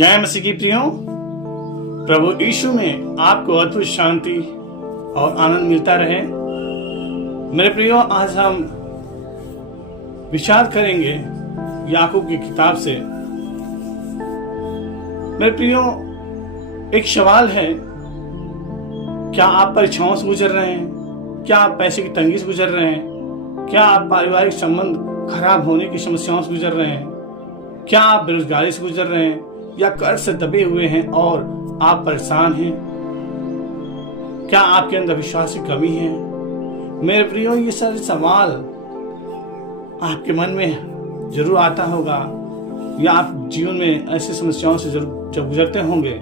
जय मसीह की प्रियो, प्रभु यीशु में आपको अद्भुत शांति और आनंद मिलता रहे। मेरे प्रियो, आज हम विचार करेंगे याकूब की किताब से। मेरे प्रियो, एक सवाल है, क्या आप परीक्षाओं से गुजर रहे हैं? क्या आप पैसे की तंगी से गुजर रहे हैं? क्या आप पारिवारिक संबंध खराब होने की समस्याओं से गुजर रहे हैं? क्या आप बेरोजगारी से गुजर रहे हैं या कर्ज से दबे हुए हैं और आप परेशान हैं? क्या आपके अंदर विश्वास की कमी है? मेरे प्रियो, ये सारे सवाल आपके मन में जरूर आता होगा, या आप जीवन में ऐसी समस्याओं से जरूर जब गुजरते होंगे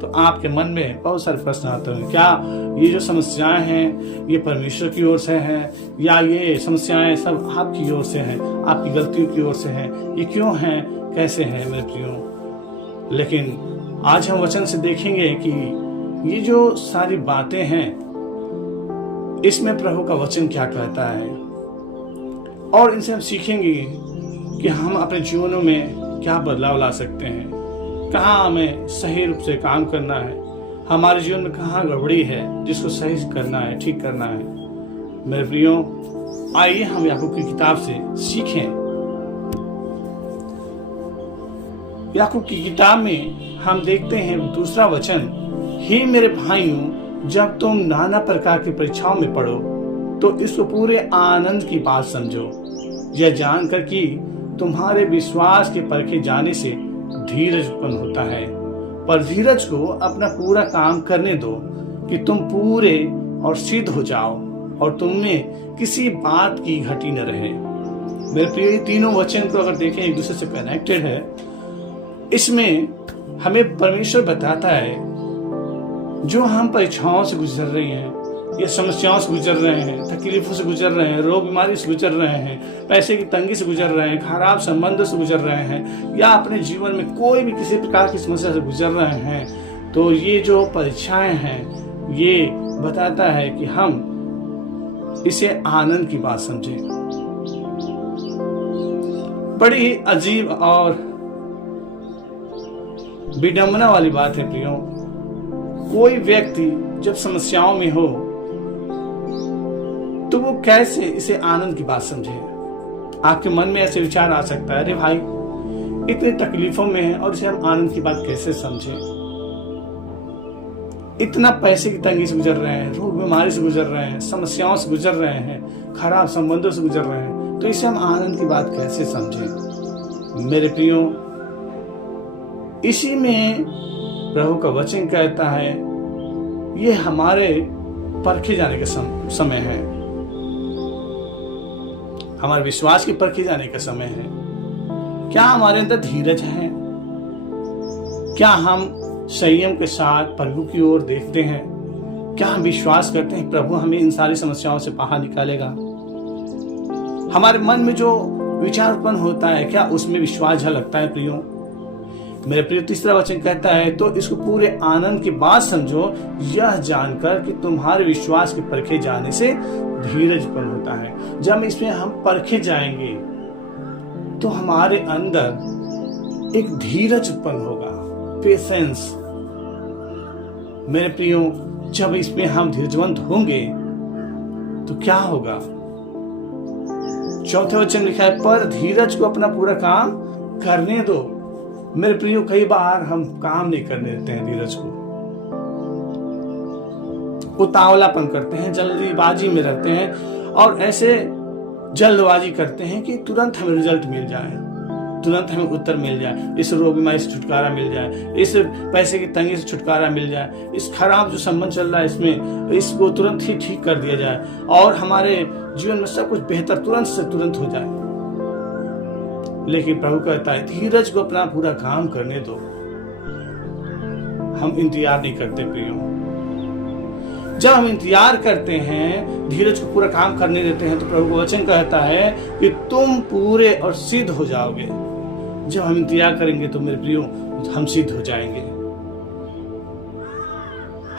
तो आपके मन में बहुत सारे प्रश्न आते होंगे। क्या ये जो समस्याएं हैं ये परमेश्वर की ओर से हैं, या ये समस्याएं सब आपकी ओर से हैं, आपकी गलतियों की ओर से हैं? ये क्यों हैं, कैसे हैं मेरे प्रियो? लेकिन आज हम वचन से देखेंगे कि ये जो सारी बातें हैं, इसमें प्रभु का वचन क्या कहता है, और इनसे हम सीखेंगे कि हम अपने जीवनों में क्या बदलाव ला सकते हैं, कहाँ हमें सही रूप से काम करना है, हमारे जीवन में कहाँ गड़बड़ी है जिसको सही करना है, ठीक करना है। मेरे प्रियो, आइए हम याकूब की किताब से सीखें। याकूब की किताब में हम देखते हैं दूसरा वचन, हे मेरे भाइयों, जब तुम नाना प्रकार की परीक्षाओं में पड़ो तो इसको पूरे आनंद की बात समझो, यह जानकर कि तुम्हारे विश्वास के परखे जाने से धीरज उत्पन्न होता है। पर धीरज को अपना पूरा काम करने दो कि तुम पूरे और सिद्ध हो जाओ और तुमने किसी बात की घटी न रहे। मेरे प्रिय, तीनों वचन को अगर देखें एक दूसरे से कनेक्टेड है। इसमें हमें परमेश्वर बताता है जो हम परीक्षाओं से गुजर रहे हैं, या समस्याओं से गुजर रहे हैं, तकलीफों से गुजर रहे हैं, रोग बीमारी से गुजर रहे हैं, पैसे की तंगी से गुजर रहे हैं, खराब संबंधों से गुजर रहे हैं, या अपने जीवन में कोई भी किसी प्रकार की समस्या से गुजर रहे हैं, तो ये जो परीक्षाएं हैं ये बताता है कि हम इसे आनंद की बात समझें। बड़ी अजीब और विडंबना वाली बात है प्रियो, कोई व्यक्ति जब समस्याओं में हो तो वो कैसे इसे आनंद की बात समझे? आपके मन में ऐसे विचार आ सकता है, अरे भाई इतने तकलीफों में है और इसे हम आनंद की बात कैसे समझें? इतना पैसे की तंगी से गुजर रहे हैं, रोग बीमारी से गुजर रहे हैं, समस्याओं से गुजर रहे हैं, खराब संबंधों से गुजर रहे हैं, तो इसे हम आनंद की बात कैसे समझें? मेरे प्रियो, इसी में प्रभु का वचन कहता है ये हमारे परखे जाने का समय है, हमारे विश्वास की परखे जाने का समय है। क्या हमारे अंदर धीरज है? क्या हम संयम के साथ प्रभु की ओर देखते हैं? क्या हम विश्वास करते हैं प्रभु हमें इन सारी समस्याओं से बाहर निकालेगा? हमारे मन में जो विचार उत्पन्न होता है, क्या उसमें विश्वास झलकता है प्रियो? मेरे प्रिय, तीसरा वचन कहता है तो इसको पूरे आनंद की बात समझो, यह जानकर कि तुम्हारे विश्वास के परखे जाने से धीरज उत्पन्न होता है। जब इसमें हम परखे जाएंगे तो हमारे अंदर एक धीरज उत्पन्न होगा, पेशेंस। मेरे प्रियो, जब इसमें हम धीरजवंत होंगे तो क्या होगा? चौथे वचन लिखा है, पर धीरज को अपना पूरा काम करने दो। मेरे प्रियो, कई बार हम काम नहीं करने देते हैं धीरज को, उतावलापन करते हैं, जल्दीबाजी में रहते हैं और ऐसे जल्दबाजी करते हैं कि तुरंत हमें रिजल्ट मिल जाए, तुरंत हमें उत्तर मिल जाए, इस रोग बीमारी से छुटकारा मिल जाए, इस पैसे की तंगी से छुटकारा मिल जाए, इस खराब जो संबंध चल रहा है इसमें इसको तुरंत ही ठीक कर दिया जाए और हमारे जीवन में सब कुछ बेहतर तुरंत से तुरंत हो जाए। लेकिन प्रभु कहता है धीरज को अपना पूरा काम करने दो। हम इंतजार नहीं करते प्रियो। जब हम इंतजार करते हैं, धीरज को पूरा काम करने देते हैं, तो प्रभु वचन कहता है कि तुम पूरे और सिद्ध हो जाओगे। जब हम इंतजार करेंगे तो मेरे प्रियो हम सिद्ध हो जाएंगे।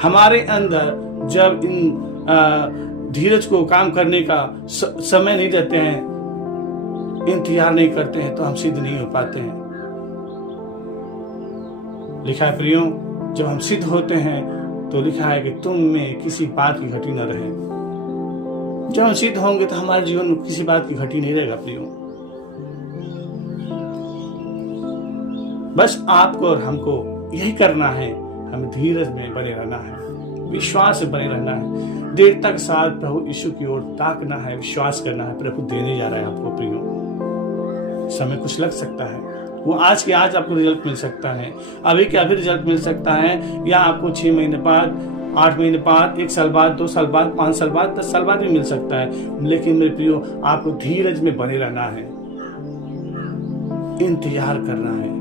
हमारे अंदर जब इन धीरज को काम करने का समय नहीं देते हैं, इंतजार नहीं करते हैं, तो हम सिद्ध नहीं हो पाते हैं। लिखा है प्रियो, जब हम सिद्ध होते हैं तो लिखा है कि तुम में किसी बात की घटी न रहे। जब हम सिद्ध होंगे तो हमारे जीवन में किसी बात की घटी नहीं रहेगा प्रियो। बस आपको और हमको यही करना है, हमें धीरज में बने रहना है, विश्वास से बने रहना है, देर तक साथ प्रभु यीशु की ओर ताकना है, विश्वास करना है। प्रभु देने जा रहा है आपको प्रियो। समय कुछ लग सकता है, वो आज के आज आपको रिजल्ट मिल सकता है, अभी के अभी रिजल्ट मिल सकता है, या आपको 6 महीने बाद, 8 महीने बाद, 1 साल बाद, 2 साल बाद, 5 साल बाद, 10 साल बाद भी मिल सकता है। लेकिन मेरे प्रियो, आपको धीरज में बने रहना है, इंतजार करना है,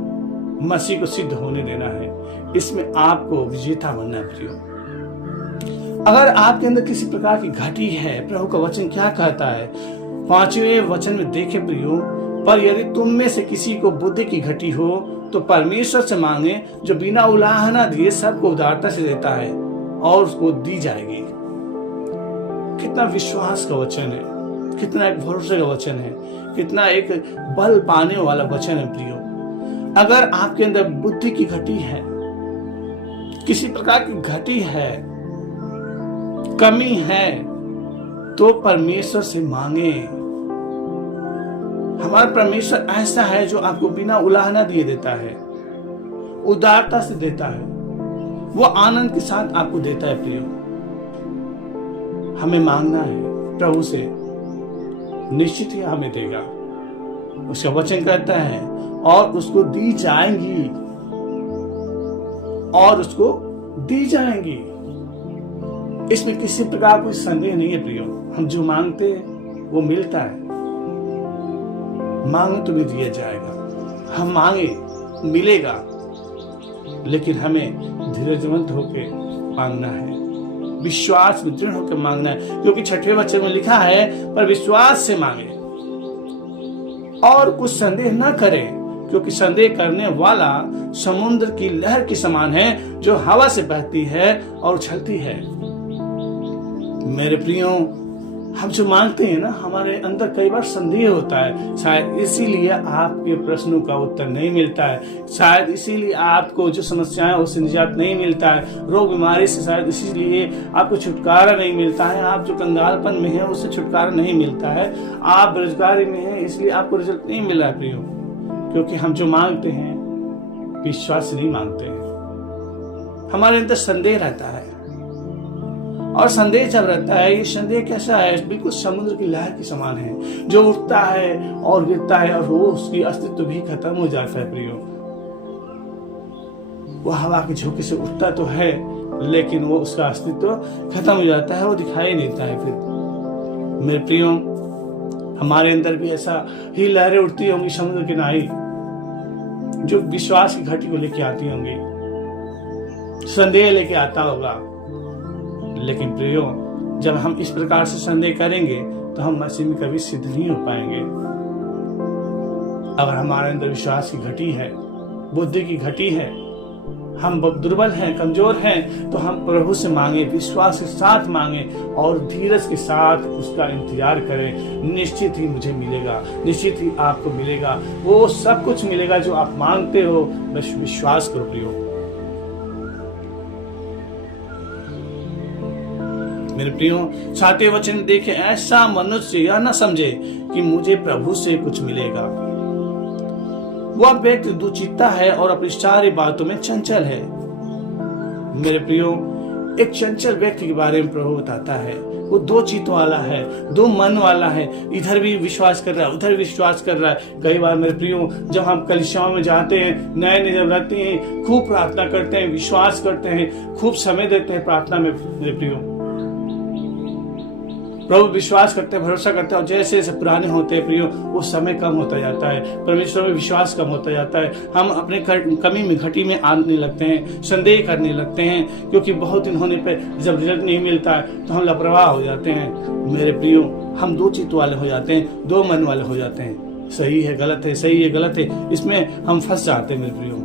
मसीह को सिद्ध होने देना है। इसमें आपको विजेता बनना है प्रियो। अगर आपके अंदर किसी प्रकार की घटी है, प्रभु का वचन क्या कहता है? 5वें वचन में देखे प्रियो, पर यदि तुम में से किसी को बुद्धि की घटी हो तो परमेश्वर से मांगे, जो बिना उलाहना दिए सबको उदारता से देता है, और उसको दी जाएगी। कितना विश्वास का वचन है, कितना एक भरोसे का वचन है, कितना एक बल पाने वाला वचन है प्रियो। अगर आपके अंदर बुद्धि की घटी है, किसी प्रकार की घटी है, कमी है, तो परमेश्वर से मांगे। हमारा परमेश्वर ऐसा है जो आपको बिना उलाहना दिए देता है, उदारता से देता है, वो आनंद के साथ आपको देता है प्रियो। हमें मांगना है प्रभु से, निश्चित ही हमें देगा। उसका वचन कहता है, और उसको दी जाएंगी, और उसको दी जाएंगी। इसमें किसी प्रकार कोई संदेह नहीं है प्रियो। हम जो मांगते हैं वो मिलता है। मांगो तो भी दिया जाएगा, हम मांगे मिलेगा, लेकिन हमें धीरजवंत होकर मांगना है, विश्वास में दृढ़ होकर मांगना है। क्योंकि 6वें वचन में लिखा है, पर विश्वास से मांगे और कुछ संदेह न करें, क्योंकि संदेह करने वाला समुद्र की लहर के समान है, जो हवा से बहती है और उछलती है। मेरे प्रियो, हम जो मांगते हैं ना, हमारे अंदर कई बार संदेह होता है। शायद इसीलिए आपके प्रश्नों का उत्तर नहीं मिलता है, शायद इसीलिए आपको जो समस्याएं उससे निजात नहीं मिलता है, रोग बीमारी से शायद इसीलिए आपको छुटकारा नहीं मिलता है, आप जो कंगालपन में है उससे छुटकारा नहीं मिलता है, आप बेरोजगारी में हैं इसलिए आपको रिजल्ट नहीं मिल रहा है प्रियो। क्योंकि हम जो मांगते हैं विश्वास से नहीं मांगते हैं, हमारे अंदर संदेह रहता है। और संदेह जब रहता है, ये संदेह कैसा है? बिल्कुल समुद्र की लहर के समान है, जो उठता है और गिरता है, और वो उसकी अस्तित्व भी खत्म हो जाता है प्रियो। वो हवा के झोंके से उठता तो है, लेकिन वो उसका अस्तित्व खत्म हो जाता है, वो दिखाई नहीं देता है फिर। मेरे प्रियो, हमारे अंदर भी ऐसा ही लहरें उठती होंगी समुद्र किनारे, जो विश्वास की घटी को लेके आती होंगी, संदेह लेके आता होगा। लेकिन प्रियो, जब हम इस प्रकार से संदेह करेंगे तो हम मसीह में कभी सिद्ध नहीं हो पाएंगे। अगर हमारे अंदर विश्वास की घटी है, बुद्धि की घटी है, हम दुर्बल हैं, कमजोर हैं, तो हम प्रभु से मांगे, विश्वास के साथ मांगे और धीरज के साथ उसका इंतजार करें। निश्चित ही मुझे मिलेगा, निश्चित ही आपको मिलेगा, वो सब कुछ मिलेगा जो आप मांगते हो। बस विश्वास करो प्रियो। मेरे प्रियो, 7वें वचन देखे, ऐसा मनुष्य यह न समझे कि मुझे प्रभु से कुछ मिलेगा। वह व्यक्ति दुचित्ता है और अपनी सारी बातों में चंचल है। मेरे प्रियो, एक चंचल व्यक्ति के बारे में प्रभु बताता है। वो 2 चित्त वाला है, 2 मन वाला है, इधर भी विश्वास कर रहा है, उधर विश्वास कर रहा है। कई बार मेरे प्रियो, जब हम कलीसियाओं में जाते हैं, नए जब रहते हैं, खूब प्रार्थना करते हैं, विश्वास करते हैं, खूब समय देते हैं प्रार्थना में, मेरे प्रियो प्रभु विश्वास करते हैं, भरोसा करते हैं, और जैसे जैसे पुराने होते हैं प्रियो, वो समय कम होता जाता है, परमेश्वर में विश्वास कम होता जाता है, हम अपने कमी में घटी में आने लगते हैं, संदेह करने लगते हैं, क्योंकि बहुत दिन होने पे जब रिजल्ट नहीं मिलता है तो हम लापरवाह हो जाते हैं। मेरे प्रियो, हम 2 चित्त वाले हो जाते हैं, 2 मन वाले हो जाते हैं। सही है गलत है, सही है गलत है, इसमें हम फंस जाते हैं। मेरे प्रियो,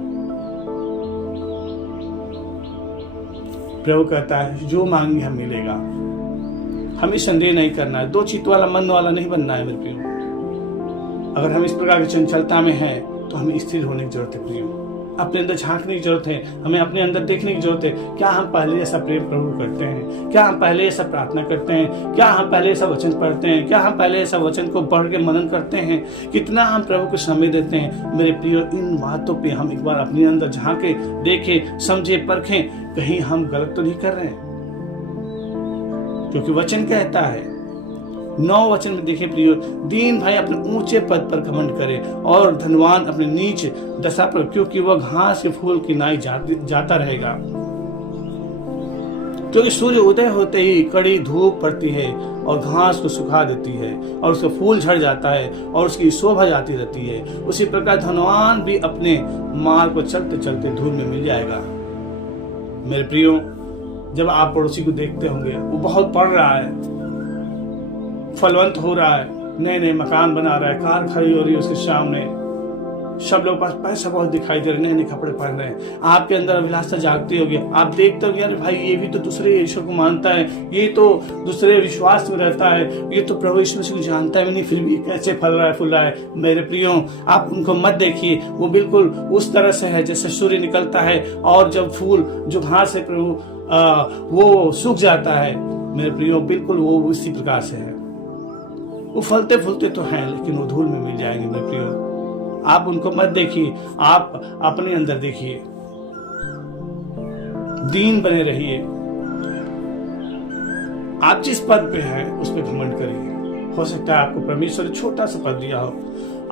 प्रभु कहता है जो मांगे हम मिलेगा। हमें संदेह नहीं करना है, 2 चित्त वाला मन वाला नहीं बनना है मेरे प्रियो। अगर हम इस प्रकार की चंचलता में हैं तो हमें स्थिर होने की जरूरत है प्रियो। अपने अंदर झांकने की जरूरत है, हमें अपने अंदर देखने की जरूरत है। क्या हम पहले ऐसा प्रेम प्रभु करते हैं? क्या हम पहले ऐसा प्रार्थना करते हैं? क्या हम पहले ऐसा वचन पढ़ते हैं? क्या हम पहले ऐसा वचन को पढ़ के मनन करते हैं? कितना हम प्रभु को समय देते हैं? मेरे प्रियो, इन बातों पे हम एक बार अपने अंदर झांके, देखें, समझे, परखें, कहीं हम गलत तो नहीं कर रहे हैं। क्योंकि वचन कहता है, 9 वचन में देखे प्रियो, दीन भाई अपने ऊंचे पद पर घमंड करे और धनवान अपने नीच दशा पर, क्योंकि वह घास के फूल की नाई जाता रहेगा। क्योंकि सूर्य उदय होते ही कड़ी धूप पड़ती है और घास को सुखा देती है और उसका फूल झड़ जाता है और उसकी शोभा जाती रहती है। उसी प्रकार धनवान भी अपने मार्ग को चलते चलते धूल में मिल जाएगा। मेरे प्रियो, जब आप पड़ोसी को देखते होंगे, वो बहुत पढ़ रहा है, फलवंत हो रहा है, नए नए मकान बना रहा है, कार खड़ी हो रही है उसके सामने, सब लोग पास पैसा बहुत दिखाई दे रहे, नए नए कपड़े पहन रहे हैं, आपके अंदर अभिलाषा जागती होगी। आप देखते हो यार भाई, ये भी तो दूसरे ईश्वर को मानता है, ये तो दूसरे विश्वास में रहता है, ये तो प्रभु यीशु मसीह को जानता है नहीं, फिर भी कैसे फल रहा है फूल रहा है। मेरे प्रियो, आप उनको मत देखिए, वो बिल्कुल उस तरह से है जैसे सूर्य निकलता है और जब फूल जो घास है प्रभु वो सूख जाता है। मेरे प्रियो, बिल्कुल वो उसी प्रकार से है। वो फलते फूलते तो हैं, लेकिन वो धूल में मिल जाएंगे। मेरे प्रियो, आप उनको मत देखिए, आप अपने अंदर देखिए, दीन बने रहिए। आप जिस पद पे हैं उस पे घमंड करिए। हो सकता है आपको परमेश्वर ने छोटा सा पद दिया हो,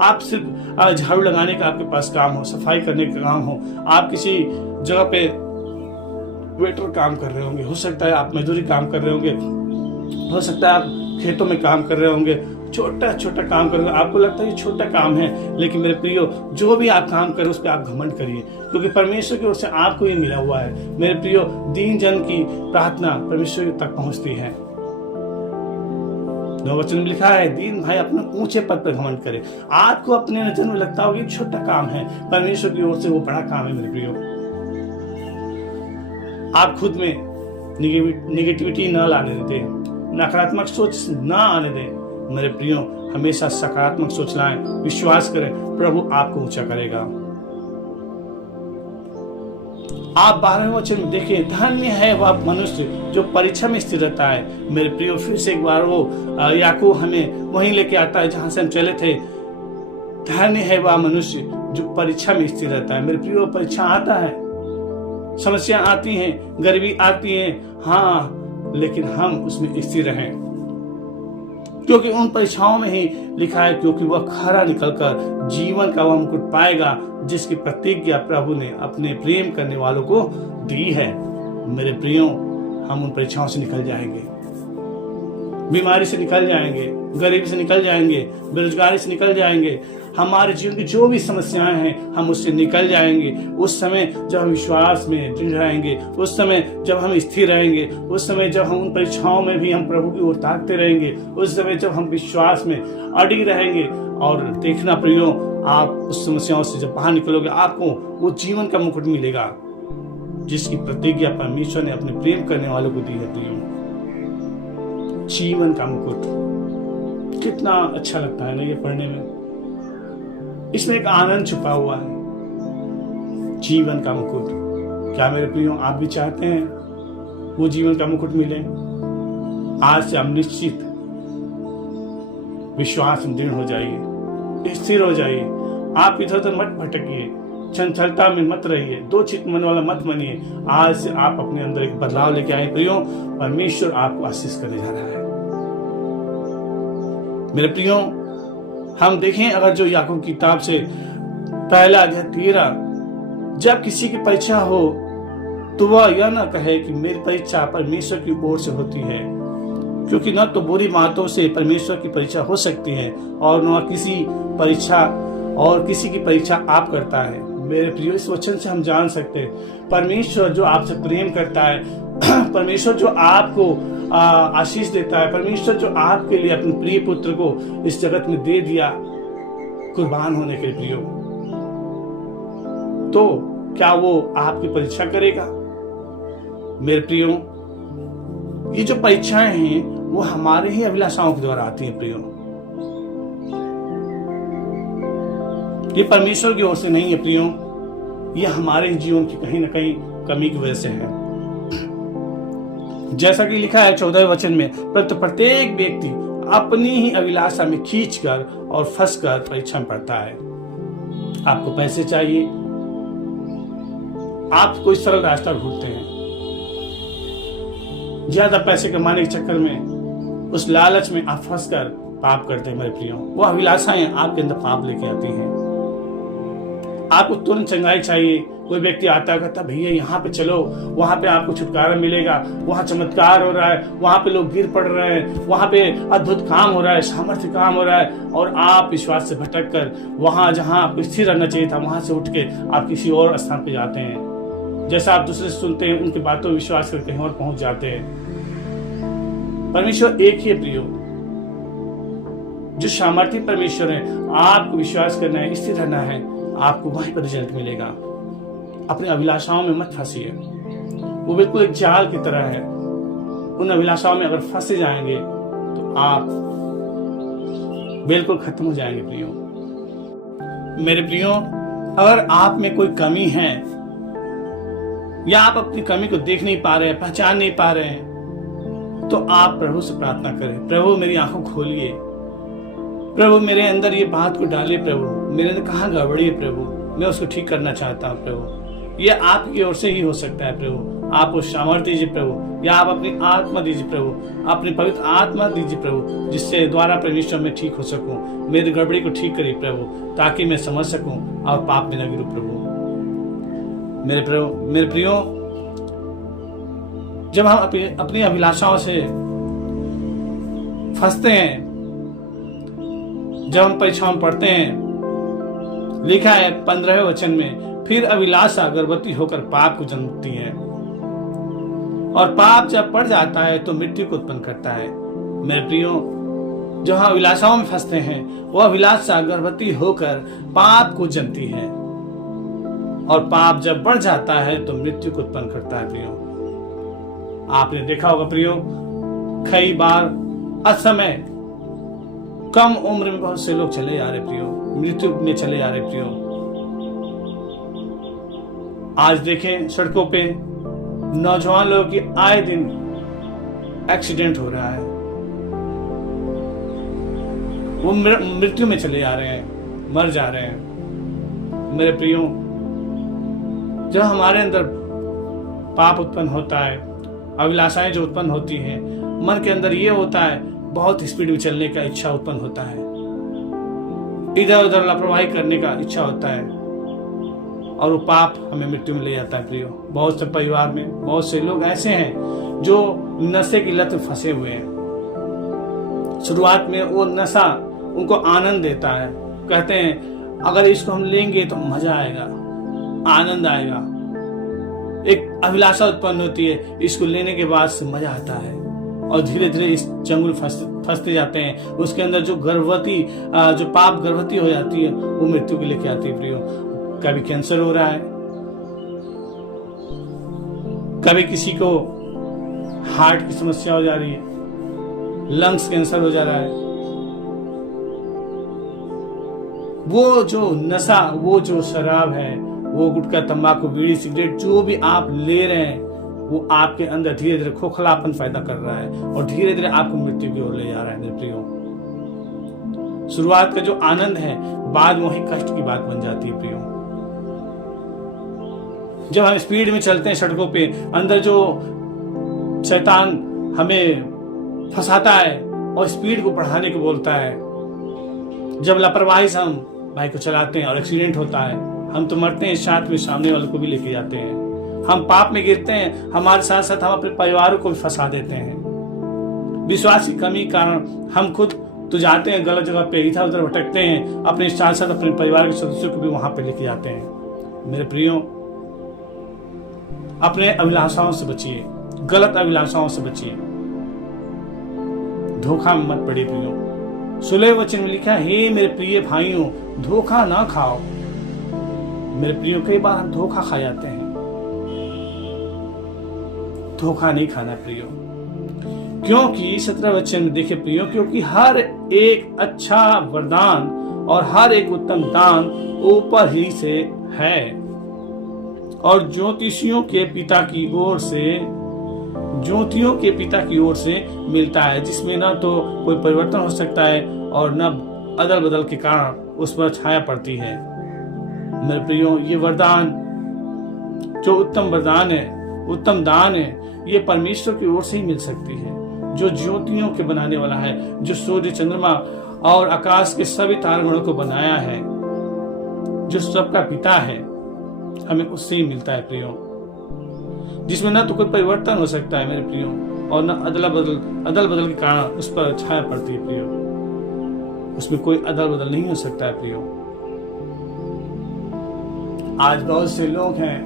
आप सिर्फ झाड़ू लगाने का आपके पास काम हो, सफाई करने का काम हो, आप किसी जगह पे वेटर काम कर रहे होंगे, हो सकता है आप मजदूरी काम कर रहे होंगे, हो सकता है आप खेतों में काम कर रहे होंगे, छोटा छोटा काम कर रहे हो, आपको लगता है ये छोटा काम है, लेकिन मेरे प्रियो, जो भी आप काम करें उस पर आप घमंड करिए, क्योंकि परमेश्वर की ओर से आपको ये मिला हुआ है। मेरे प्रियो, दीन जन की प्रार्थना परमेश्वर तक पहुंचती है। 9 वचन में लिखा है, दीन भाई अपने ऊंचे पद पर घमंड करे। आपको अपने नजर में लगता होगा छोटा काम है, परमेश्वर की ओर से वो बड़ा काम है। मेरे प्रियो, आप खुद में निगेटिविटी न लाने दें, नकारात्मक सोच न आने दें। मेरे प्रियो, हमेशा सकारात्मक सोच लाएं, विश्वास करें, प्रभु आपको ऊंचा करेगा। आप 12वें वचन में देखिए, धन्य है वह मनुष्य जो परीक्षा में स्थिर रहता है। मेरे प्रियो, फिर से एक बार वो याकूब हमें वहीं लेके आता है जहां से हम चले थे। धन्य है वह मनुष्य जो परीक्षा में स्थिर रहता है। मेरे प्रियो, परीक्षा आता है, समस्या आती हैं, गरीबी आती है, हाँ, लेकिन हम उसमें स्थिर रहें, क्योंकि उन परीक्षाओं में ही लिखा है, क्योंकि वह खरा निकलकर जीवन का वह मुकुट पाएगा, जिसकी प्रतिज्ञा प्रभु ने अपने प्रेम करने वालों को दी है। मेरे प्रियो, हम उन परीक्षाओं से निकल जाएंगे, बीमारी से निकल जाएंगे, गरीबी से निकल जाएंगे, बेरोजगारी से निकल जाएंगे, हमारे जीवन की जो भी समस्याएं हैं हम उससे निकल जाएंगे। उस समय जब हम विश्वास में दृढ़ रहेंगे, उस समय जब हम स्थिर रहेंगे, उस समय जब हम उन परीक्षाओं में भी हम प्रभु की ओर ताकते रहेंगे, उस समय जब हम विश्वास में अड़िग रहेंगे। और देखना प्रियो, आप उस समस्याओं से जब बाहर निकलोगे, आपको वो जीवन का मुकुट मिलेगा जिसकी प्रतिज्ञा परमेश्वर ने अपने प्रेम करने वालों को दी है। प्रियो, जीवन का मुकुट कितना अच्छा लगता है ना ये पढ़ने में, इसमें एक आनंद छुपा हुआ है। जीवन का मुकुट, क्या मेरे प्रियो आप भी चाहते हैं वो जीवन का मुकुट मिले? आज से आप निश्चित विश्वास में दृढ़ हो जाइए, स्थिर हो जाइए, आप इधर उधर मत भटकिए, चंचलता में मत रहिए, दो चित्त मन वाला मत बनिए। आज से आप अपने अंदर एक बदलाव लेके आए प्रियो, परमेश्वर आपको आशीष करने जा रहा है। मेरे प्रियो, हम देखें अगर जो याकूब की किताब से पहला अध्याय 13, जब किसी की परीक्षा हो तो वह यह ना कहे कि मेरी परीक्षा परमेश्वर की ओर से होती है, क्योंकि न तो बुरी बातों से परमेश्वर की परीक्षा हो सकती है और न किसी की परीक्षा आप करता है। मेरे प्रियो, इस वचन से हम जान सकते हैं परमेश्वर जो आपसे प्रेम करता है, परमेश्वर जो आपको आशीष देता है, परमेश्वर जो आपके लिए अपने प्रिय पुत्र को इस जगत में दे दिया कुर्बान होने के लिए प्रियो, तो क्या वो आपकी परीक्षा करेगा? मेरे प्रियो, ये जो परीक्षाएं हैं वो हमारे ही अभिलाषाओं के द्वारा आती हैं प्रियो, ये परमेश्वर की ओर से नहीं है प्रियो। यह हमारे जीवन की कहीं ना कहीं कमी की वजह से है। जैसा कि लिखा है 14वें वचन में, परंतु प्रत्येक व्यक्ति अपनी ही अभिलाषा में खींचकर और फंसकर परीक्षा में पड़ता है। आपको पैसे चाहिए, आप कोई सरल रास्ता ढूंढते हैं, ज्यादा पैसे कमाने के चक्कर में, उस लालच में आप फंसकर पाप करते हैं मेरे प्रियो। वो अभिलाषाएं आपके अंदर पाप लेके आती हैं। आपको तुरंत चंगाई चाहिए, कोई व्यक्ति आता कहता भैया यहाँ पे चलो, वहां पे आपको छुटकारा मिलेगा, वहां चमत्कार हो रहा है, वहां पे लोग गिर पड़ रहे हैं, वहां पे अद्भुत काम हो रहा है, सामर्थ्य काम हो रहा है, और आप विश्वास से भटक कर वहां जहां आपको स्थिर रहना चाहिए था वहां से उठ के आप किसी और स्थान पे जाते हैं। जैसा आप दूसरे से सुनते हैं उनकी बातों में विश्वास करके कहीं और पहुंच जाते हैं। परमेश्वर एक ही है प्रियो, जो सामर्थ्य परमेश्वर है। आपको विश्वास करना है, स्थिर रहना है, आपको वहीं पर रिजल्ट मिलेगा। अपनी अभिलाषाओं में मत फंसिए, वो बिल्कुल एक जाल की तरह है। उन अभिलाषाओं में अगर फंसे जाएंगे तो आप बिल्कुल खत्म हो जाएंगे प्रियो। मेरे प्रियो, अगर आप में कोई कमी है या आप अपनी कमी को देख नहीं पा रहे हैं, पहचान नहीं पा रहे हैं, तो आप प्रभु से प्रार्थना करें, प्रभु मेरी आंखों खोलिए, प्रभु मेरे अंदर ये बात को डालिए, प्रभु मेरे अंदर कहाँ गड़बड़ी है प्रभु, मैं उसको ठीक करना चाहता हूँ प्रभु। ये आपकी ओर से ही हो सकता है प्रभु। आप उस सामर्थ्य दीजिए प्रभु, या आप अपनी आत्मा दीजिए प्रभु, अपनी पवित्र आत्मा दीजिए प्रभु, जिससे द्वारा परमेश्वर में ठीक हो सकूं। मेरी गड़बड़ी को ठीक करिए प्रभु, ताकि मैं समझ सकूं और पाप में न गिरूं प्रभु। मेरे प्रियो, जब हम अपनी अभिलाषाओं से फंसते हैं, जब हम परीक्षाओं में पढ़ते हैं, लिखा है 15वें वचन में, फिर अभिलाषा गर्भवती होकर पाप को जन्मती है, और पाप जब बढ़ जाता है तो मृत्यु को उत्पन्न करता है। मेरे प्रियो, जो हम अभिलाषाओं में फंसते हैं, वो अभिलाषा गर्भवती होकर पाप को जन्मती है, और पाप जब बढ़ जाता है तो मृत्यु को उत्पन्न करता है प्रियो। आपने देखा होगा प्रियो, कई बार असमय कम उम्र में बहुत से लोग चले जा रहे प्रियो, मृत्यु में चले जा रहे प्रियो। आज देखें सड़कों पे नौजवान लोगों की आए दिन एक्सीडेंट हो रहा है, वो मृत्यु में चले जा रहे हैं, मर जा रहे हैं। मेरे प्रियो, जब हमारे अंदर पाप उत्पन्न होता है, अभिलाषाएं जो उत्पन्न होती हैं, मन के अंदर ये होता है, बहुत स्पीड में चलने का इच्छा उत्पन्न होता है, इधर उधर लापरवाही करने का इच्छा होता है, और वो पाप हमें मृत्यु में ले जाता है प्रियो। बहुत से परिवार में बहुत से लोग ऐसे हैं जो नशे की लत में फंसे हुए हैं। शुरुआत में वो नशा उनको आनंद देता है, कहते हैं अगर इसको हम लेंगे तो मजा आएगा, आनंद आएगा, एक अभिलाषा उत्पन्न होती है, इसको लेने के बाद से मजा आता है, और धीरे धीरे इस चंगुल फंसते जाते हैं। उसके अंदर जो पाप गर्भवती हो जाती है, वो मृत्यु के लेके आती है प्रियो। कभी कैंसर हो रहा है, कभी किसी को हार्ट की समस्या हो जा रही है, लंग्स कैंसर हो जा रहा है। वो जो नशा, वो जो शराब है, वो गुटखा, तंबाकू, बीड़ी, सिगरेट जो भी आप ले रहे हैं, वो आपके अंदर धीरे धीरे खोखलापन पैदा कर रहा है, और धीरे धीरे आपको मृत्यु की ओर ले जा रहा है मेरे प्रियो। शुरुआत का जो आनंद है, बाद में वही कष्ट की बात बन जाती है प्रियो। जब हम स्पीड में चलते हैं सड़कों पे, अंदर जो शैतान हमें फंसाता है और स्पीड को बढ़ाने को बोलता है, जब लापरवाही से हम बाइक को चलाते हैं और एक्सीडेंट होता है, हम तो मरते हैं, साथ में सामने वालों को भी लेके जाते हैं। हम पाप में गिरते हैं, हमारे साथ साथ हम अपने परिवारों को भी फंसा देते हैं। विश्वास की कमी के कारण हम खुद तो जाते हैं गलत जगह पे, इधर उधर भटकते हैं, अपने साथ साथ अपने परिवार के सदस्यों को भी वहां पे लेके जाते हैं। मेरे प्रियो, अपने अभिलाषाओं से बचिए, गलत अभिलाषाओं से बचिए, धोखा में मत पड़िए प्रियो। 16वें वचन में लिखा है, हे मेरे प्रिय भाइयों, धोखा ना खाओ। मेरे प्रियो, कई बार हम धोखा खा जाते हैं, धोखा नहीं खाना प्रियो। क्योंकि 17 वचन में देखे प्रियो, क्योंकि हर एक अच्छा वरदान और हर एक उत्तम दान ऊपर ही से है, और ज्योतिषियों के पिता की ओर से मिलता है, जिसमें ना तो कोई परिवर्तन हो सकता है और न अदल बदल के कारण उस पर छाया पड़ती है। मेरे प्रियो, ये वरदान जो उत्तम दान है, ये परमेश्वर की ओर से ही मिल सकती है, जो ज्योतियों के बनाने वाला है, जो सूर्य चंद्रमा और आकाश के सभी तारगणों को बनाया है, जो सबका पिता है, हमें उससे ही मिलता है प्रियो, जिसमें ना तो कोई परिवर्तन हो सकता है मेरे प्रियो, और ना अदल बदल के कारण उस पर छाया पड़ती है प्रियो। उसमें कोई अदल बदल नहीं हो सकता है प्रियो। आज बहुत से लोग हैं,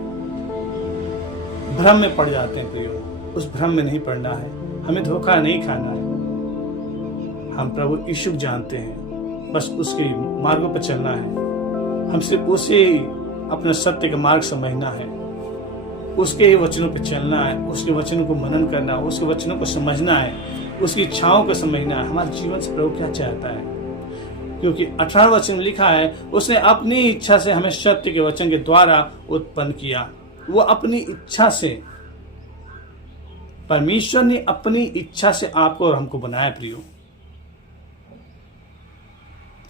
भ्रम में पड़ जाते हैं प्रियो। उस भ्रम में नहीं पड़ना है, हमें धोखा नहीं खाना है। हम प्रभु यीशु जानते हैं, बस उसके मार्गों पर चलना है। हम सिर्फ उसे अपना सत्य का मार्ग समझना है, उसके ही वचनों पर चलना है, उसके वचनों को मनन करना है, उसके वचनों को समझना है, उसकी इच्छाओं को समझना है। हमारे जीवन से प्रभु क्या चाहता है, क्योंकि 18 वचन में लिखा है, उसने अपनी इच्छा से हमें सत्य के वचन के द्वारा उत्पन्न किया। वो अपनी इच्छा से, परमेश्वर ने अपनी इच्छा से आपको और हमको बनाया प्रियो।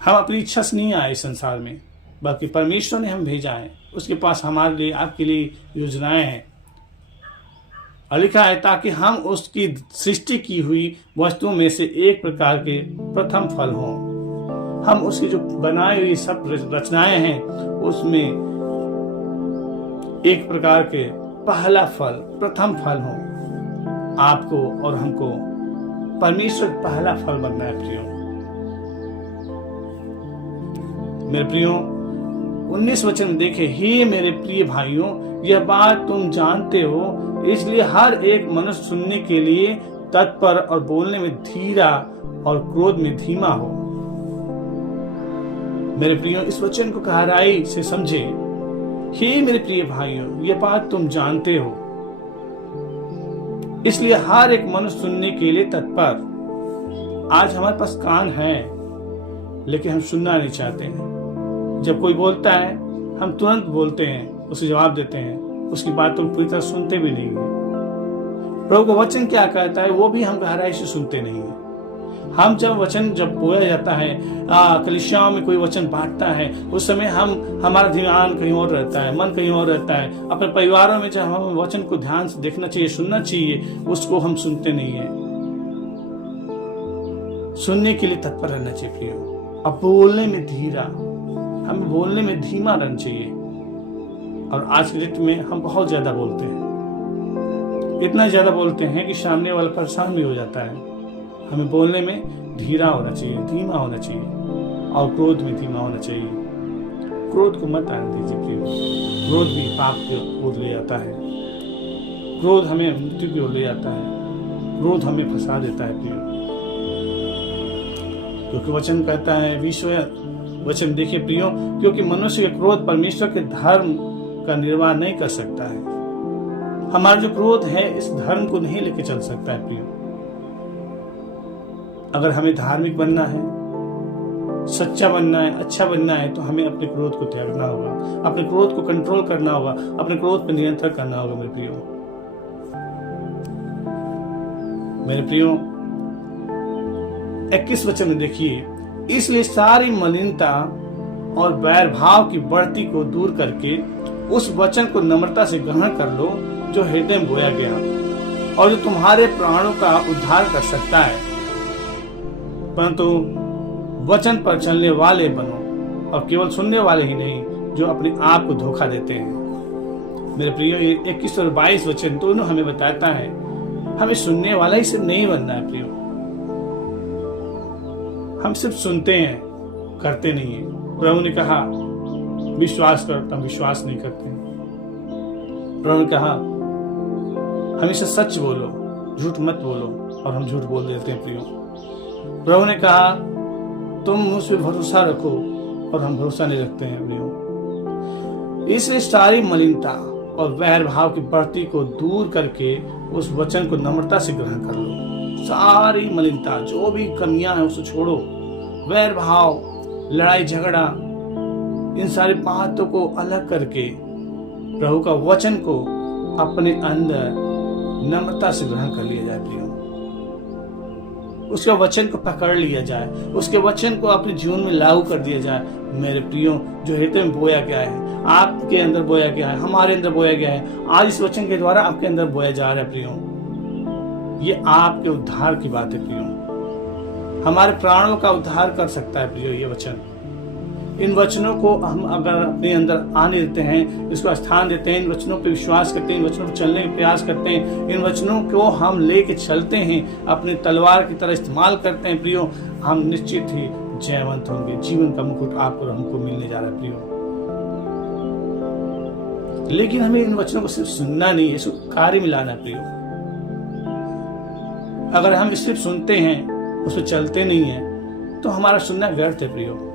हम अपनी इच्छा से नहीं आए इस संसार में, बल्कि परमेश्वर ने हम भेजा है। उसके पास हमारे लिए, आपके लिए योजनाएं हैं, और लिखा है ताकि हम उसकी सृष्टि की हुई वस्तुओं में से एक प्रकार के प्रथम फल हों। हम उसकी जो बनाई हुई सब रचनाएं हैं, उसमें एक प्रकार के पहला फल, प्रथम फल हो। आपको और हमको परमेश्वर पहला फल बनना है प्रियो। मेरे प्रियो, 19 वचन में देखे, हे मेरे प्रिय भाइयों, यह बात तुम जानते हो, इसलिए हर एक मनुष्य सुनने के लिए तत्पर और बोलने में धीरा और क्रोध में धीमा हो। मेरे प्रियो, इस वचन को गहराई से समझे। हे मेरे प्रिय भाइयों, यह बात तुम जानते हो, इसलिए हर एक मनुष्य सुनने के लिए तत्पर। आज हमारे पास कान है, लेकिन हम सुनना नहीं चाहते हैं। जब कोई बोलता है, हम तुरंत बोलते हैं, उसे जवाब देते हैं, उसकी बात तो पूरी तरह सुनते भी नहीं है। प्रभु का वचन क्या कहता है, वो भी हम गहराई से सुनते नहीं है। हम जब बोया जाता है, कलीसियाओं में कोई वचन बांटता है, उस समय हमारा ध्यान कहीं और रहता है, मन कहीं और रहता है। अपने परिवारों में जब हम वचन को ध्यान से देखना चाहिए, सुनना चाहिए, उसको हम सुनते नहीं है। सुनने के लिए तत्पर रहना चाहिए प्रियो। अब बोलने में धीरा, हमें बोलने में धीमा रहना चाहिए। और आज के डेट में हम बहुत ज्यादा बोलते हैं, इतना ज्यादा बोलते हैं कि सामने वाला परेशान भी हो जाता है। हमें बोलने में धीरा होना चाहिए, धीमा होना चाहिए, और क्रोध में धीमा होना चाहिए। क्रोध को मत आने दीजिए प्रियो। क्रोध भी पाप की ओर ले जाता है, क्रोध हमें मृत्यु की ओर ले जाता है, क्रोध हमें फंसा देता है प्रियो। क्योंकि वचन कहता है, विश्व वचन देखिए प्रियो, क्योंकि मनुष्य का क्रोध परमेश्वर के धर्म का निर्वाह नहीं कर सकता है। हमारा जो क्रोध है, इस धर्म को नहीं लेके चल सकता है प्रियो। अगर हमें धार्मिक बनना है, सच्चा बनना है, अच्छा बनना है, तो हमें अपने क्रोध को त्यागना होगा, अपने क्रोध को कंट्रोल करना होगा, अपने क्रोध पर नियंत्रण करना होगा मेरे प्रियो। मेरे प्रियो, 21 वचन में देखिए, इसलिए सारी मलिनता और वैर भाव की बढ़ती को दूर करके उस वचन को नम्रता से ग्रहण कर लो, जो हृदय में बोया गया और जो तुम्हारे प्राणों का उद्धार कर सकता है। परंतु वचन पर चलने वाले बनो, और केवल सुनने वाले ही नहीं, जो अपने आप को धोखा देते हैं। मेरे प्रियो, 21 और 22 वचन दोनों हमें बताता है, हमें सुनने वाला ही सिर्फ नहीं बनना है प्रियो। हम सिर्फ सुनते हैं, करते नहीं है। प्रभु ने कहा, विश्वास करता हूं, विश्वास नहीं करते। प्रभु ने कहा, हमेशा सच बोलो, झूठ मत बोलो, और हम झूठ बोल देते हैं प्रियो। प्रभु ने कहा, तुम मुझ पे भरोसा रखो, और हम भरोसा नहीं रखते हैं प्रियो। इसलिए सारी मलिनता और वैर भाव की बढ़ती को दूर करके उस वचन को नम्रता से ग्रहण कर लो। सारी मलिनता, जो भी कमियां हैं, उसे छोड़ो। वैर भाव, लड़ाई झगड़ा, इन सारी बातों को अलग करके प्रभु का वचन को अपने अंदर नम्रता से ग्रहण कर लिया जाए प्रियो। उसके वचन को पकड़ लिया जाए, उसके वचन को अपने जीवन में लागू कर दिया जाए। मेरे प्रियो, जो हृदय में बोया गया है, आपके अंदर बोया गया है, हमारे अंदर बोया गया है, आज इस वचन के द्वारा आपके अंदर बोया जा रहा है प्रियो। ये आपके उद्धार की बात है प्रियो। हमारे प्राणों का उद्धार कर सकता है प्रियो ये वचन। इन वचनों को हम अगर अपने अंदर आने देते हैं, इसको स्थान देते हैं, इन वचनों पर विश्वास करते हैं, इन वचनों पर चलने का प्रयास करते हैं, इन वचनों को हम लेके चलते हैं, अपने तलवार की तरह इस्तेमाल करते हैं प्रियो, हम निश्चित ही जयवंत होंगे। जीवन का मुकुट आपको और हमको मिलने जा रहा है प्रियो। लेकिन हमें इन वचनों को सिर्फ सुनना नहीं है, इसको कार्य में लाना है प्रियो। अगर हम सिर्फ सुनते हैं, उस पर चलते नहीं है, तो हमारा सुनना व्यर्थ है प्रियो।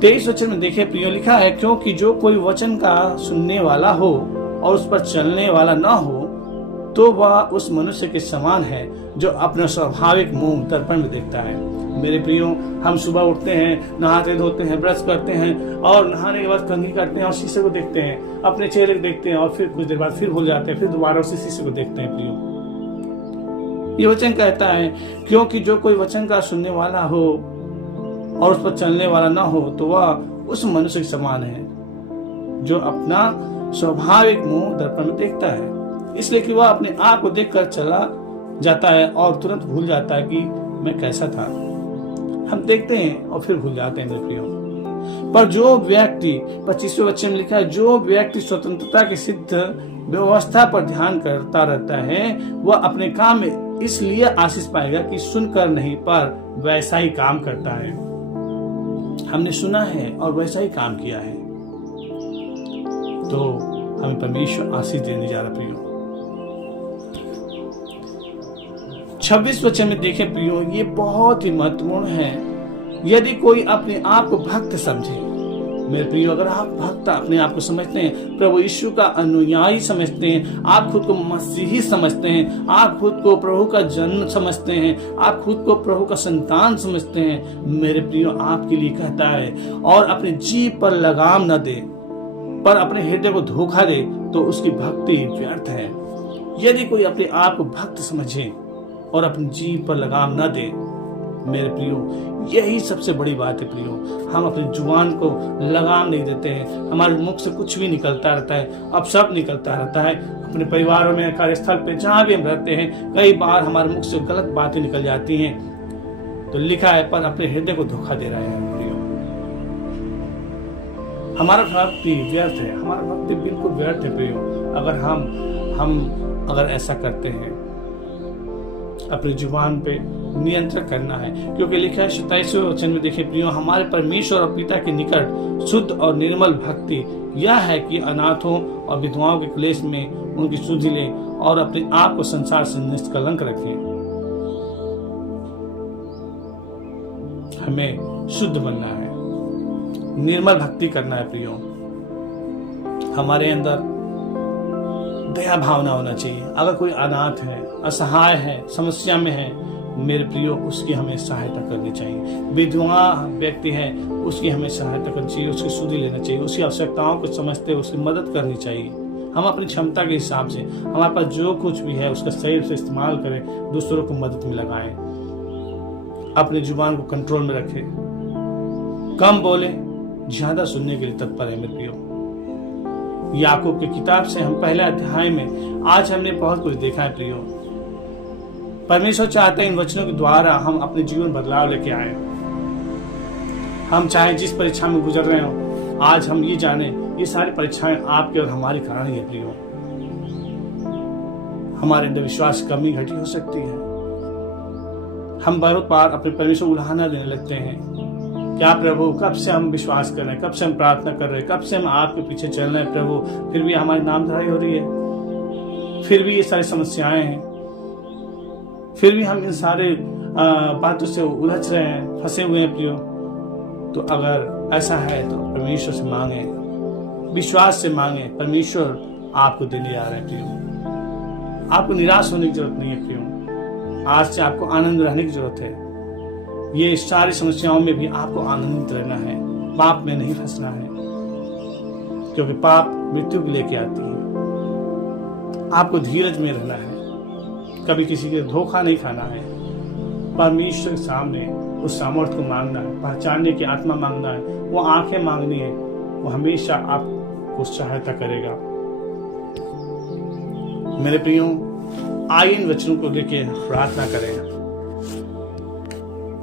23 वचन में देखे प्रियो, लिखा है, क्योंकि जो कोई वचन का सुनने वाला हो और उस पर चलने वाला ना हो, तो वह उस मनुष्य के समान है जो अपना स्वाभाविक मुंह दर्पण में देखता है। मेरे प्रियो, हम सुबह उठते हैं, नहाते धोते हैं, ब्रश करते हैं और नहाने के बाद कंघी करते हैं और शीशे को देखते हैं, अपने चेहरे को देखते हैं और फिर कुछ देर बाद फिर भूल जाते हैं, फिर दोबारा उसी शीशे को देखते हैं प्रियो। ये वचन कहता है, क्योंकि जो कोई वचन का सुनने वाला हो और उस पर चलने वाला ना हो, तो वह उस मनुष्य के समान है जो अपना स्वाभाविक मुंह दर्पण में देखता है। इसलिए कि वह अपने आप को देखकर चला जाता है और तुरंत भूल जाता है कि मैं कैसा था। हम देखते हैं और फिर भूल जाते हैं मेरे प्रियो। पर जो व्यक्ति, 25वें वचन में लिखा है, जो व्यक्ति स्वतंत्रता की सिद्ध व्यवस्था पर ध्यान करता रहता है, वह अपने काम में इसलिए आशीष पाएगा कि सुनकर नहीं, पर वैसा ही काम करता है। हमने सुना है और वैसा ही काम किया है, तो हमें परमेश्वर आशीष देने जा रहा प्रियो। 26 वचन में देखें प्रियो, ये बहुत ही महत्वपूर्ण है। यदि कोई अपने आप को भक्त समझे, मेरे प्रियो, अगर आप भक्त अपने आप को समझते हैं, प्रभु यीशु का अनुयायी समझते हैं, आप खुद को मसीही समझते हैं, आप खुद को प्रभु का जन्म समझते हैं, आप खुद को प्रभु का संतान समझते हैं, मेरे प्रियो, आपके लिए कहता है, और अपने जीभ पर लगाम न दे, पर अपने हृदय को धोखा दे, तो उसकी भक्ति व्यर्थ है। यदि कोई अपने आप को भक्त समझे और अपनी जीभ पर लगाम न दे, मेरे प्रियो, यही सबसे बड़ी बात है प्रियो। हम अपनी जुबान को लगाम नहीं देते हैं, हमारे मुख से कुछ भी निकलता रहता है, अब सब निकलता रहता है। अपने परिवारों में, कार्यस्थल पे, जहां भी हम रहते हैं, कई बार हमारे मुख से गलत बातें निकल जाती हैं। तो लिखा है, पर अपने हृदय को धोखा दे रहे हैं प्रियो। हमारा भक्ति व्यर्थ है, हमारा भक्ति बिल्कुल व्यर्थ है प्रियो, अगर हम ऐसा करते हैं। अपनी जुबान पे नियंत्रण करना है, क्योंकि लिखा है 27वें वचन में देखें प्रियो, हमारे परमेश्वर और पिता के निकट शुद्ध और निर्मल भक्ति यह है कि अनाथों और विधवाओं के क्लेश में उनकी सुधि लें और अपने आप को संसार से निष्कलंक रखें। हमें शुद्ध बनना है, निर्मल भक्ति करना है प्रियो। हमारे अंदर दया भावना होना चाहिए। अगर कोई अनाथ है, असहाय है, समस्या में है, मेरे प्रियो, उसकी हमें सहायता करनी चाहिए। विधवा व्यक्ति है, उसकी हमें सहायता करनी चाहिए, उसकी सुधि लेना चाहिए, उसकी आवश्यकताओं को समझते हुए उसकी मदद करनी चाहिए। हम अपनी क्षमता के हिसाब से, हमारे पास जो कुछ भी है उसका सही से इस्तेमाल करें, दूसरों को मदद में लगाएं, अपनी जुबान को कंट्रोल में रखें, कम बोले, ज्यादा सुनने के लिए तत्पर है मेरे प्रियो। याकूब की किताब से हम पहले अध्याय में आज हमने बहुत कुछ देखा है प्रियो। परमेश्वर चाहते हैं इन वचनों के द्वारा हम अपने जीवन बदलाव लेके आए। हम चाहे जिस परीक्षा में गुजर रहे हो, आज हम ये जाने, ये सारी परीक्षाएं आपके और हमारे कारण ही है प्रियो। हमारे अंदर विश्वास कमी घटी हो सकती है, हम बहुत बार अपने परमेश्वर उल्हाना देने लगते हैं। क्या प्रभु, कब से हम विश्वास कर रहे हैं, कब से हम प्रार्थना कर रहे हैं, कब से हम आपके पीछे चल रहे हैं प्रभु, फिर भी हमारी नामधराई हो रही है, फिर भी ये सारी समस्याएं हैं, फिर भी हम इन सारे बातों से उलझ रहे हैं, फंसे हुए हैं प्रियो। तो अगर ऐसा है तो परमेश्वर से मांगे, विश्वास से मांगे, परमेश्वर आपको देने आ रहे हैं प्रियो। आपको निराश होने की जरूरत नहीं है प्रियो, आज से आपको आनंद रहने की जरूरत है। ये सारी समस्याओं में भी आपको आनंदित रहना है, पाप में नहीं फंसना है। क्योंकि पाप मृत्यु को लेके आती है। आपको धीरज में रहना है, कभी किसी के धोखा नहीं खाना है, परमेश्वर के सामने उस सामर्थ्य को मांगना है, पहचानने की आत्मा मांगना है, वो आंखें मांगनी है। वो हमेशा आपको सहायता करेगा। मेरे प्रियो, आइए इन वचनों को लेकर प्रार्थना करें।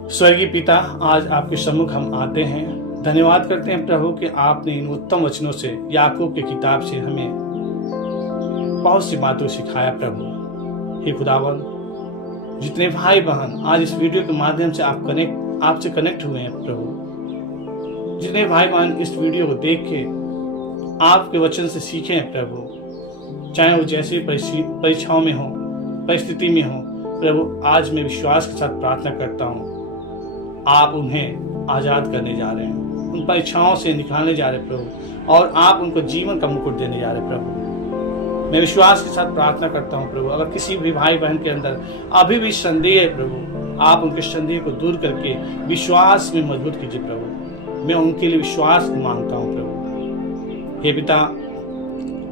स्वर्गीय पिता, आज आपके सम्मुख हम आते हैं। धन्यवाद करते हैं प्रभु कि आपने इन उत्तम वचनों से, याकूब की किताब से हमें बहुत सी बातों सिखाया प्रभु। हे खुदावन, जितने भाई बहन आज इस वीडियो के माध्यम से आपसे कनेक्ट हुए हैं प्रभु, जितने भाई बहन इस वीडियो को देख के आपके वचन से सीखे हैं प्रभु, चाहे वो जैसी परीक्षाओं में हो, परिस्थिति में हो प्रभु, आज मैं विश्वास के साथ प्रार्थना करता हूँ, आप उन्हें आजाद करने जा रहे हैं, उन परीक्षाओं से निकालने जा रहे हैं प्रभु, और आप उनको जीवन का मुकुट देने जा रहे हैं प्रभु। मैं विश्वास के साथ प्रार्थना करता हूँ प्रभु, अगर किसी भी भाई बहन के अंदर अभी भी संदेह है प्रभु, आप उनके संदेह को दूर करके विश्वास में मजबूत कीजिए प्रभु। मैं उनके लिए विश्वास मांगता हूँ प्रभु। हे पिता,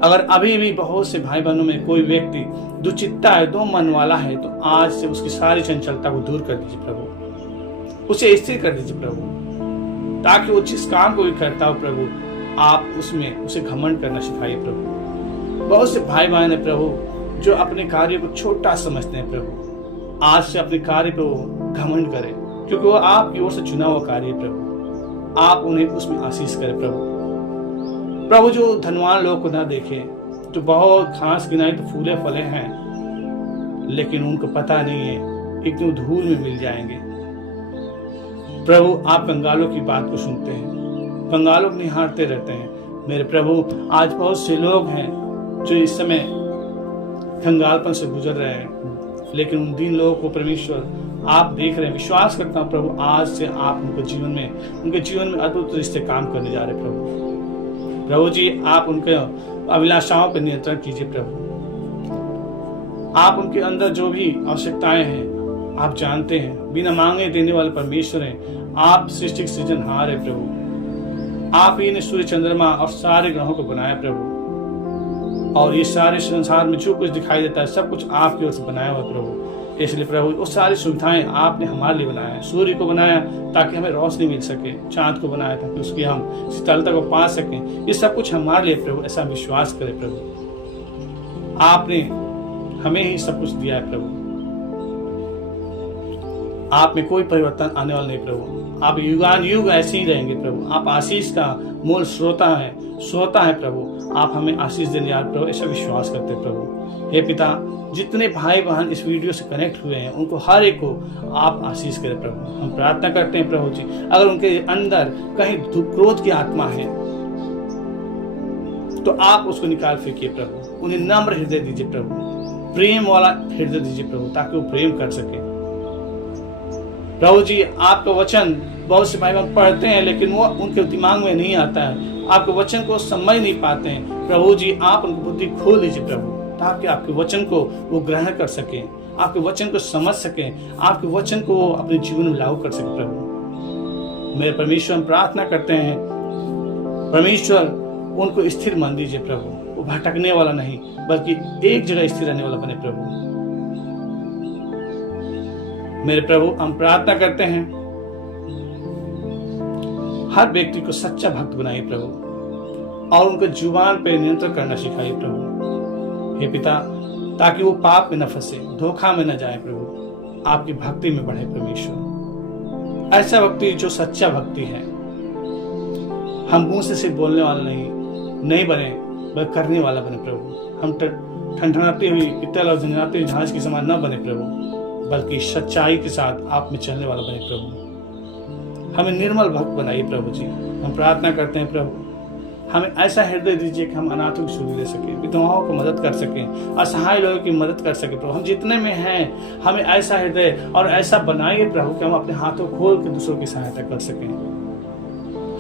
अगर अभी भी बहुत से भाई बहनों में कोई व्यक्ति दुचित्ता है, दो मन वाला है, तो आज से उसकी सारी चंचलता को दूर कर दीजिए प्रभु, उसे स्थिर कर दीजिए प्रभु, ताकि वो जिस काम को भी करता हो प्रभु, आप उसमें उसे घमंड करना सिखाइए प्रभु। बहुत से भाई बहन है प्रभु जो अपने कार्य को छोटा समझते हैं प्रभु, आज से अपने कार्य पे वो घमंड करें, क्योंकि वो आपकी ओर से चुना हुआ कार्य है प्रभु। आप उन्हें उसमें आशीष करें प्रभु। प्रभु, जो धनवान लोग को ना देखे, जो बहुत घास गिनाई तो फूले फले हैं, लेकिन उनको पता नहीं है एक दिन धूल में मिल जाएंगे प्रभु। आप कंगालों की बात को सुनते हैं, कंगालों को निहारते रहते हैं। मेरे प्रभु, आज बहुत से लोग हैं जो इस समय कंगालपन से गुजर रहे हैं, लेकिन उन दीन लोगों को परमेश्वर आप देख रहे हैं। विश्वास करता हूँ प्रभु, आज से आप उनके जीवन में अद्भुत रिश्ते काम करने जा रहे हैं प्रभु। प्रभु जी, आप उनके अभिलाषाओं पर नियंत्रण कीजिए प्रभु। आप उनके अंदर जो भी आवश्यकताएं हैं आप जानते हैं, बिना मांगे देने वाले परमेश्वर हैं। आप सृष्टि सृजनहार है प्रभु। आप ही ने सूर्य, चंद्रमा और सारे ग्रहों को बनाया प्रभु, और ये सारे संसार में जो कुछ दिखाई देता है सब कुछ आपकी ओर से बनाया हुआ प्रभु। इसलिए प्रभु, वो सारी सुविधाएं आपने हमारे लिए बनाया है। सूर्य को बनाया ताकि हमें रोशनी मिल सके, चांद को बनाया ताकि उसकी हम शीतलता को पा सकें। ये सब कुछ हमारे लिए प्रभु, ऐसा विश्वास करें प्रभु। आपने हमें ही सब कुछ दिया है प्रभु। आप में कोई परिवर्तन आने वाला नहीं प्रभु। आप युगान युग ऐसे ही रहेंगे प्रभु। आप आशीष का मूल श्रोता है प्रभु। आप हमें आशीष देने जा रहे प्रभु, ऐसा विश्वास करते प्रभु। हे पिता, जितने भाई बहन इस वीडियो से कनेक्ट हुए हैं उनको हर एक को आप आशीष करें प्रभु। हम प्रार्थना करते हैं प्रभु जी, अगर उनके अंदर कहीं क्रोध की आत्मा है तो आप उसको निकाल फेंकिए प्रभु। उन्हें नम्र हृदय दीजिए प्रभु, प्रेम वाला हृदय दीजिए प्रभु, ताकि वो प्रेम कर सके प्रभु जी। आपका वचन बहुत से भाई बहन पढ़ते हैं लेकिन वो उनके दिमाग में नहीं आता है, आपके वचन को समझ नहीं पाते हैं प्रभु जी। आप उनकी बुद्धि खोल दीजिए प्रभु, ताकि आपके वचन को वो ग्रहण कर सके, आपके वचन को समझ सके, आपके वचन को वो अपने जीवन में लागू कर सके प्रभु। मेरे परमेश्वर, हम प्रार्थना करते हैं परमेश्वर, उनको स्थिर मन दीजिए प्रभु। वो भटकने वाला नहीं बल्कि एक जगह स्थिर रहने वाला बने प्रभु। मेरे प्रभु, हम प्रार्थना करते हैं हर व्यक्ति को सच्चा भक्त बनाइए प्रभु, और उनको जुबान पे नियंत्रण करना सिखाइए प्रभु। हे पिता, ताकि वो पाप में न फंसे, धोखा में न जाए प्रभु, आपकी भक्ति में बढ़े परमेश्वर। ऐसा भक्ति जो सच्चा भक्ति है। हम मुंह से सिर्फ बोलने वाला नहीं बने, बल्कि करने वाला बने प्रभु। हम ठंडनाती हुई पित्तल और झंझनाती हुई जहाज के समान न बने प्रभु, बल्कि सच्चाई के साथ आप में चलने वाला बने प्रभु। हमें निर्मल भक्त बनाइए प्रभु जी। हम प्रार्थना करते हैं प्रभु, हमें ऐसा हृदय दीजिए कि हम अनाथों की सुधि दे सके, विधवाओं को मदद कर सके, असहाय लोगों की मदद कर सके प्रभु। हम जितने में हैं हमें ऐसा हृदय और ऐसा बनाइए प्रभु कि हम अपने हाथों खोल के दूसरों की सहायता कर सकें।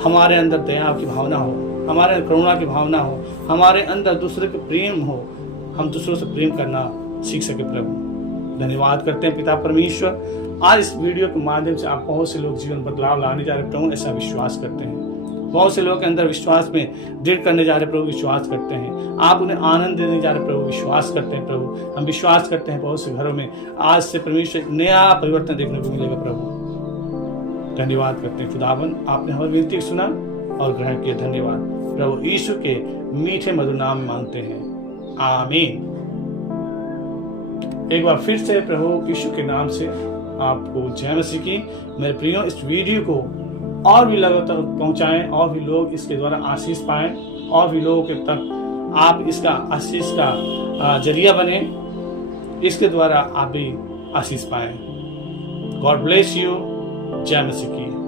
हमारे अंदर दया की भावना हो, हमारे अंदर करुणा की भावना हो, हमारे अंदर दूसरे के प्रेम हो, हम दूसरों से प्रेम करना सीख सके प्रभु। धन्यवाद करते हैं पिता परमेश्वर, आज इस वीडियो के माध्यम से आप बहुत से लोग जीवन बदलाव लाने जा रहे प्रभु, ऐसा विश्वास करते हैं। बहुत से लोगों के अंदर विश्वास में दृढ़ करने जा रहे प्रभु, विश्वास करते हैं। आप उन्हें आनंद देने जा रहे प्रभु, विश्वास करते हैं प्रभु। हम विश्वास करते हैं बहुत से घरों में आज से परमेश्वर नया परिवर्तन देखने को मिलेगा प्रभु। धन्यवाद करते हैं खुदावन, आपने हमारी विनती सुना और ग्रहण किया। धन्यवाद प्रभु यीशु के मीठे मधुर नाम में मांगते हैं, आमीन। एक बार फिर से प्रभु यीशु के नाम से आपको जय मसीह की। मेरे प्रियो, इस वीडियो को और भी लोगों तक पहुंचाएं और भी लोग इसके द्वारा आशीष पाएं और भी लोगों के तक आप इसका आशीष का जरिया बने, इसके द्वारा आप भी आशीष पाएं। God bless you. जय मसीह की।